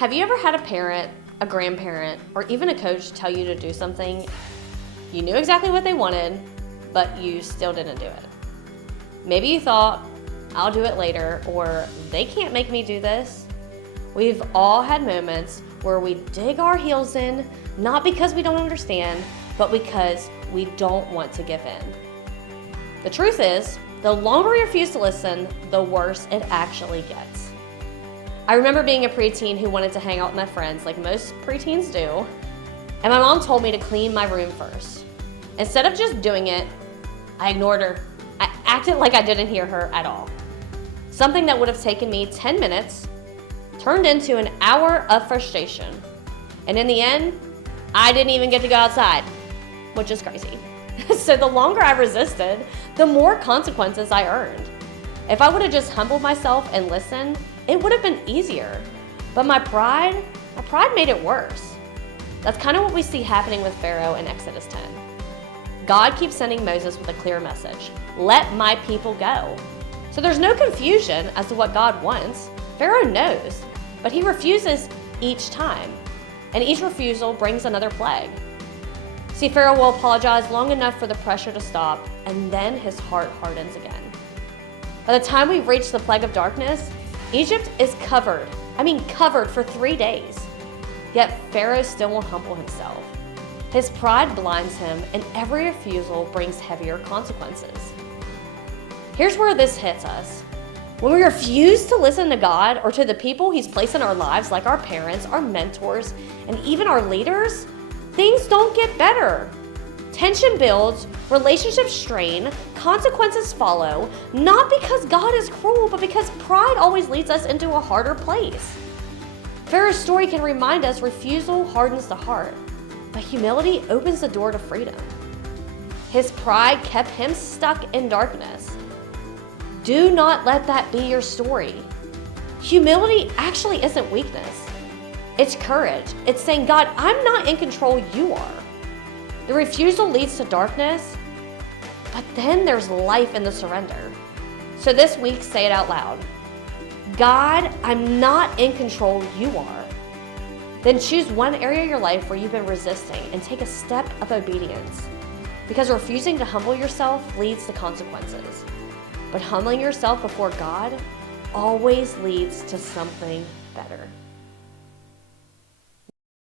Have you ever had a parent, a grandparent, or even a coach tell you to do something? You knew exactly what they wanted, but you still didn't do it. Maybe you thought, I'll do it later, or they can't make me do this. We've all had moments where we dig our heels in, not because we don't understand, but because we don't want to give in. The truth is, the longer we refuse to listen, the worse it actually gets. I remember being a preteen who wanted to hang out with my friends like most preteens do, and my mom told me to clean my room first. Instead of just doing it, I ignored her. I acted like I didn't hear her at all. Something that would have taken me 10 minutes turned into an hour of frustration. And in the end, I didn't even get to go outside, which is crazy. So the longer I resisted, the more consequences I earned. If I would have just humbled myself and listened, it would have been easier. But my pride made it worse. That's kind of what we see happening with Pharaoh in Exodus 10. God keeps sending Moses with a clear message. Let my people go. So there's no confusion as to what God wants. Pharaoh knows, but he refuses each time. And each refusal brings another plague. See, Pharaoh will apologize long enough for the pressure to stop, and then his heart hardens again. By the time we reach the plague of darkness, Egypt is covered for 3 days. Yet Pharaoh still won't humble himself. His pride blinds him, and every refusal brings heavier consequences. Here's where this hits us. When we refuse to listen to God or to the people He's placed in our lives, like our parents, our mentors, and even our leaders, things don't get better. Tension builds, relationships strain, consequences follow, not because God is cruel, but because pride always leads us into a harder place. Pharaoh's story can remind us refusal hardens the heart, but humility opens the door to freedom. His pride kept him stuck in darkness. Do not let that be your story. Humility actually isn't weakness. It's courage. It's saying, God, I'm not in control, you are. The refusal leads to darkness, but then there's life in the surrender. So this week, say it out loud. God, I'm not in control, you are. Then choose one area of your life where you've been resisting and take a step of obedience. Because refusing to humble yourself leads to consequences. But humbling yourself before God always leads to something better.